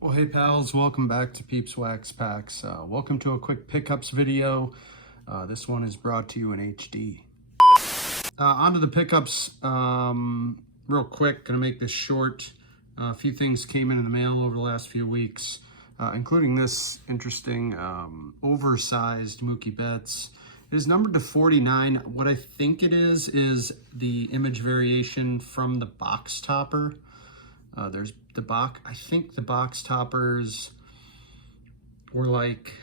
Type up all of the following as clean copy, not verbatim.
Well, hey pals, welcome back to Peeps Wax Packs. Welcome to a quick pickups video. This one is brought to you in HD. Onto the pickups, real quick, gonna make this short. A few things came in the mail over the last few weeks, including this interesting oversized Mookie Betts. It is numbered to 49. What I think it is the image variation from the box topper. There's the box, I think the box toppers were like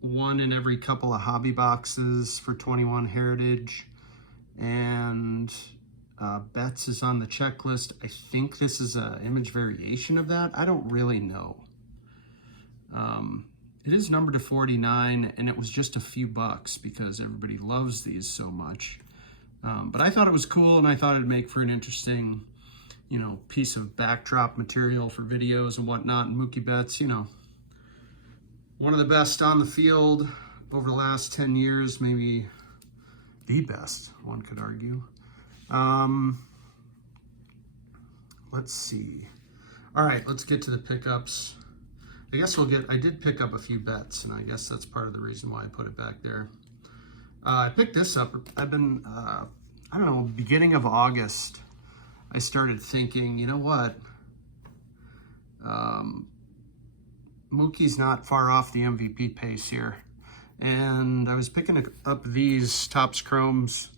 one in every couple of hobby boxes for 21 Heritage, and Betts is on the checklist. I think this is an image variation of that. I don't really know. It is numbered to 49, and it was just a few bucks because everybody loves these so much. But I thought it was cool, and I thought it'd make for an interesting, piece of backdrop material for videos and whatnot. And Mookie Betts, one of the best on the field over the last 10 years, maybe the best, one could argue. Let's see. All right, let's get to the pickups. I guess I did pick up a few Betts, and I guess that's part of the reason why I put it back there. I picked this up. I've been, I don't know, beginning of August, I started thinking, you know what? Mookie's not far off the MVP pace here. And I was picking up these Topps Chromes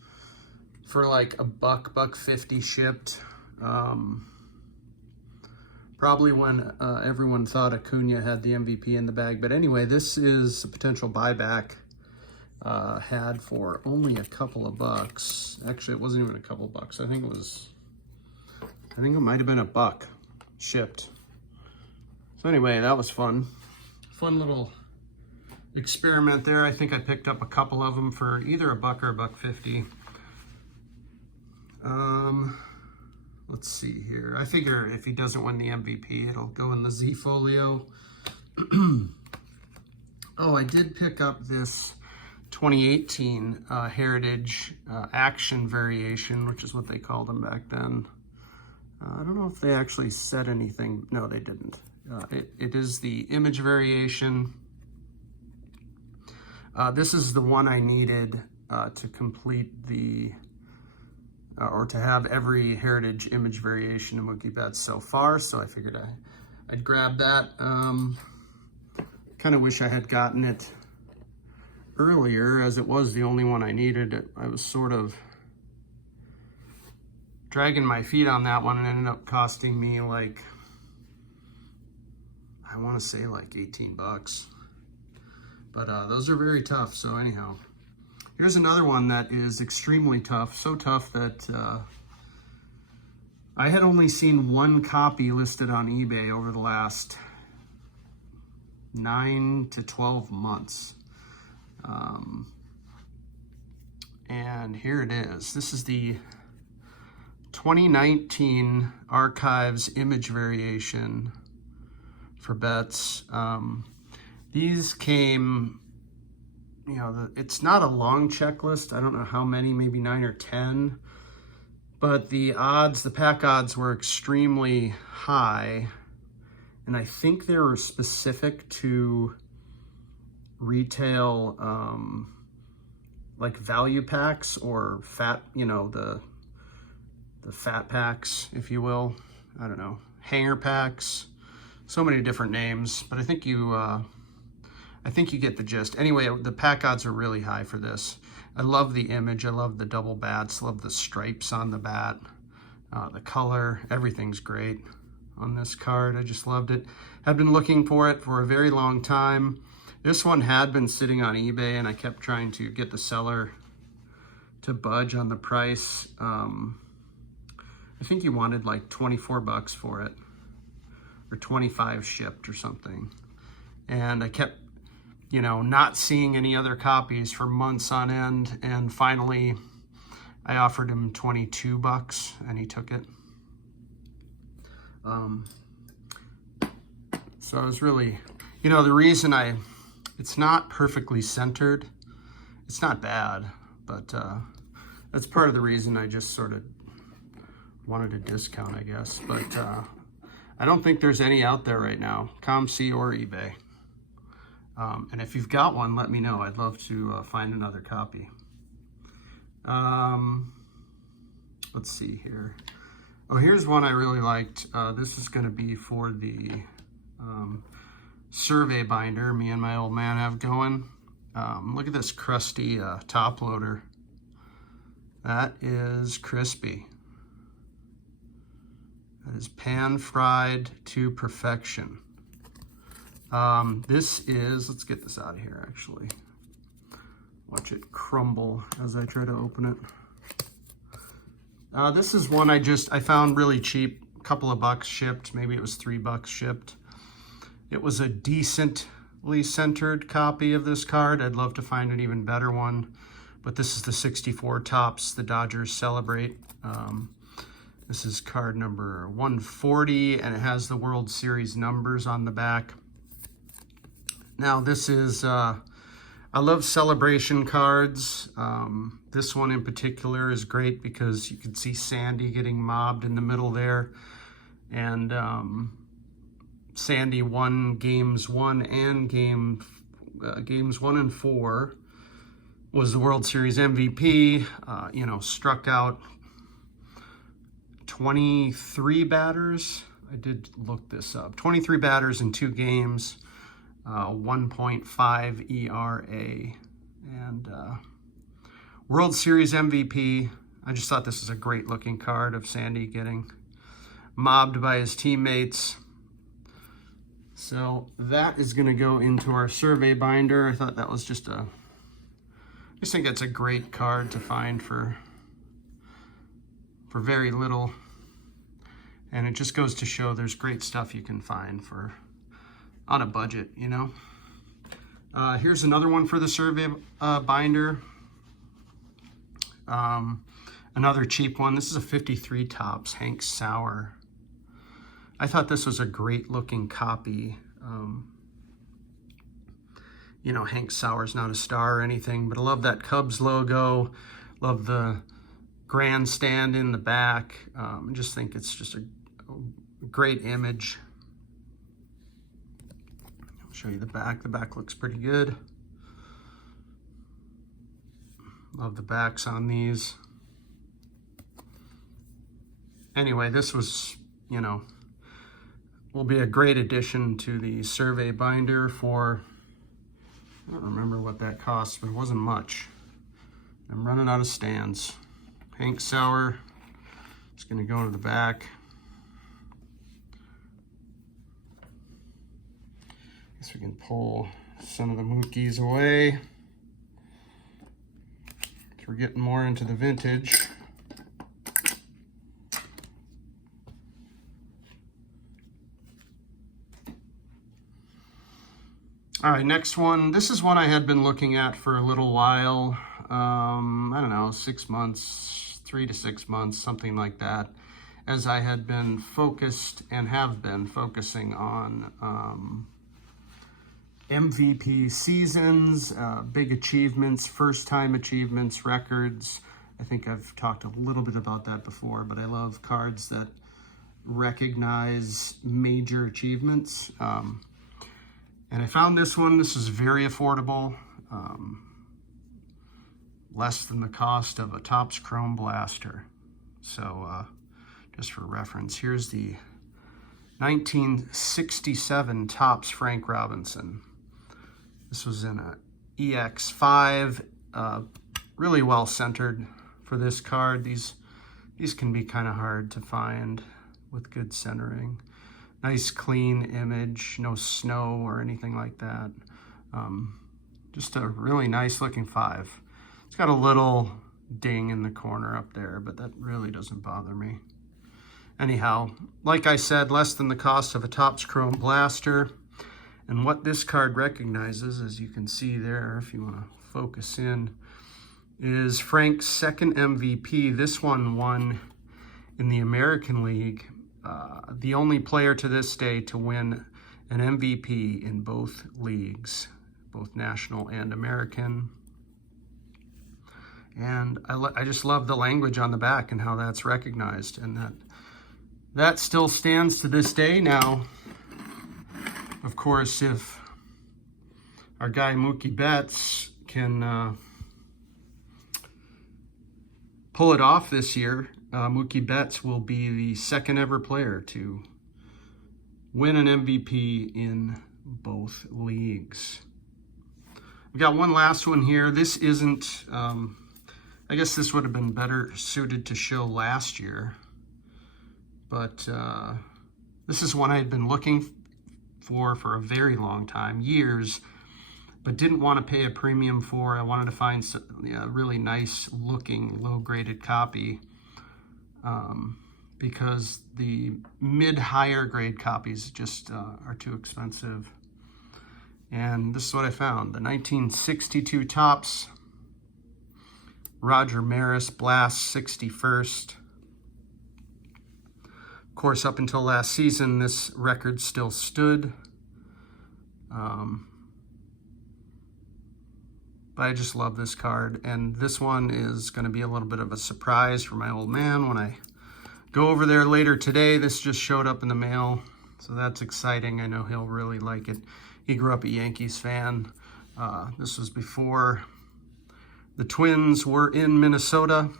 for like $1.50 shipped. Probably when everyone thought Acuna had the MVP in the bag. But anyway, this is a potential buyback. Had for only a couple of bucks. Actually, it wasn't even a couple bucks. I think it might have been $1 shipped. So anyway, that was fun. Fun little experiment there. I think I picked up a couple of them for either $1 or $1.50. Let's see here. I figure if he doesn't win the MVP, it'll go in the Z folio. Oh, I did pick up this 2018 Heritage Action Variation, which is what they called them back then. I don't know if they actually said anything. No, they didn't. It is the image variation. This is the one I needed to complete the, or to have every Heritage image variation of Mookie Betts so far. So I figured I'd grab that. Kind of wish I had gotten it earlier, as it was the only one I needed. I was sort of dragging my feet on that one, and it ended up costing me like, I want to say like 18 bucks. But those are very tough. So anyhow, here's another one that is extremely tough. So tough that I had only seen one copy listed on eBay over the last 9 to 12 months. And here it is. This is the 2019 Archives image variation for Betts. These came, it's not a long checklist. I don't know how many, maybe 9 or 10, but the odds, the pack odds were extremely high. And I think they were specific to retail, like value packs or fat, the fat packs, if you will. I don't know, hanger packs, so many different names, but I think you get the gist. Anyway, the pack odds are really high for this. I love the image. I love the double bats. Love the stripes on the bat, the color. Everything's great on this card. I just loved it. I've been looking for it for a very long time. This one had been sitting on eBay, and I kept trying to get the seller to budge on the price. I think he wanted like 24 bucks for it, or 25 shipped or something. And I kept, not seeing any other copies for months on end. And finally, I offered him 22 bucks, and he took it. So I was really, the reason it's not perfectly centered. It's not bad, but that's part of the reason I just sort of wanted a discount, I guess. But I don't think there's any out there right now, COMC or eBay. And if you've got one, let me know. I'd love to find another copy. Let's see here. Oh, here's one I really liked. This is going to be for the survey binder me and my old man have going. Look at this crusty top loader. That is crispy. That is pan fried to perfection. This is, let's get this out of here actually. Watch it crumble as I try to open it. This is one I found really cheap, a couple of bucks shipped, maybe it was $3 shipped. It was a decently centered copy of this card. I'd love to find an even better one, but this is the 64 Topps the Dodgers Celebrate. This is card number 140, and it has the World Series numbers on the back. Now this is, I love celebration cards. This one in particular is great because you can see Sandy getting mobbed in the middle there. And Sandy won games 1 and games 1 and 4, was the World Series MVP, you know, struck out 23 batters. I did look this up. 23 batters in 2 games, 1.5 ERA, and World Series MVP. I just thought this is a great looking card of Sandy getting mobbed by his teammates. So that is going to go into our survey binder. I thought that was just I just think it's a great card to find for very little. And it just goes to show there's great stuff you can find for on a budget, you know. Here's another one for the survey binder. Another cheap one. This is a 53 Topps Hank Sauer. I thought this was a great looking copy. You know, Hank Sauer's not a star or anything, but I love that Cubs logo. Love the grandstand in the back. I just think it's just a great image. I'll show you the back. The back looks pretty good. Love the backs on these. Anyway, this was, you know, will be a great addition to the survey binder for, I don't remember what that costs, but it wasn't much. I'm running out of stands. Hank Sauer is going to go into the back. Guess we can pull some of the Mookies away. We're getting more into the vintage. All right, next one. This is one I had been looking at for a little while. I don't know, 6 months, 3 to 6 months, something like that, as I had been focused and have been focusing on MVP seasons, big achievements, first-time achievements, records. I think I've talked a little bit about that before, but I love cards that recognize major achievements. And I found this one. This is very affordable, less than the cost of a Topps Chrome Blaster. So just for reference, here's the 1967 Topps Frank Robinson. This was in a EX5, really well centered for this card. These can be kind of hard to find with good centering. Nice clean image, no snow or anything like that. Just a really nice looking 5. It's got a little ding in the corner up there, but that really doesn't bother me. Anyhow, like I said, less than the cost of a Topps Chrome Blaster. And what this card recognizes, as you can see there, if you want to focus in, is Frank's second MVP. This one won in the American League. The only player to this day to win an MVP in both leagues, both national and American. And I just love the language on the back and how that's recognized, and that that still stands to this day. Now, of course, if our guy Mookie Betts can pull it off this year, Mookie Betts will be the second ever player to win an MVP in both leagues. We got one last one here. This isn't, I guess this would have been better suited to show last year, but this is one I had been looking for a very long time, years, but didn't want to pay a premium for. I wanted to find a really nice looking low graded copy because the mid-higher grade copies just are too expensive. And this is what I found. The 1962 Topps Roger Maris Blast 61st. Of course, up until last season, this record still stood. But I just love this card. And this one is going to be a little bit of a surprise for my old man when I go over there later today. This just showed up in the mail, so that's exciting. I know he'll really like it. He grew up a Yankees fan. This was before the Twins were in Minnesota.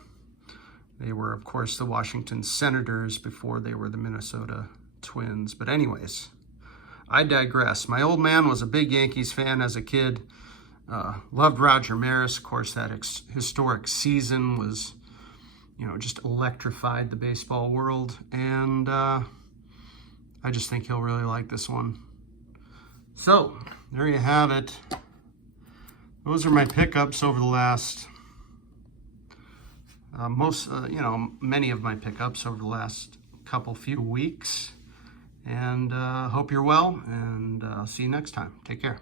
They were, of course, the Washington Senators before they were the Minnesota Twins. But anyways, I digress. My old man was a big Yankees fan as a kid. Loved Roger Maris. Of course, that historic season was, just electrified the baseball world. And I just think he'll really like this one. So, there you have it. Those are my pickups over the last, many of my pickups over the last few weeks. And hope you're well, and I'll see you next time. Take care.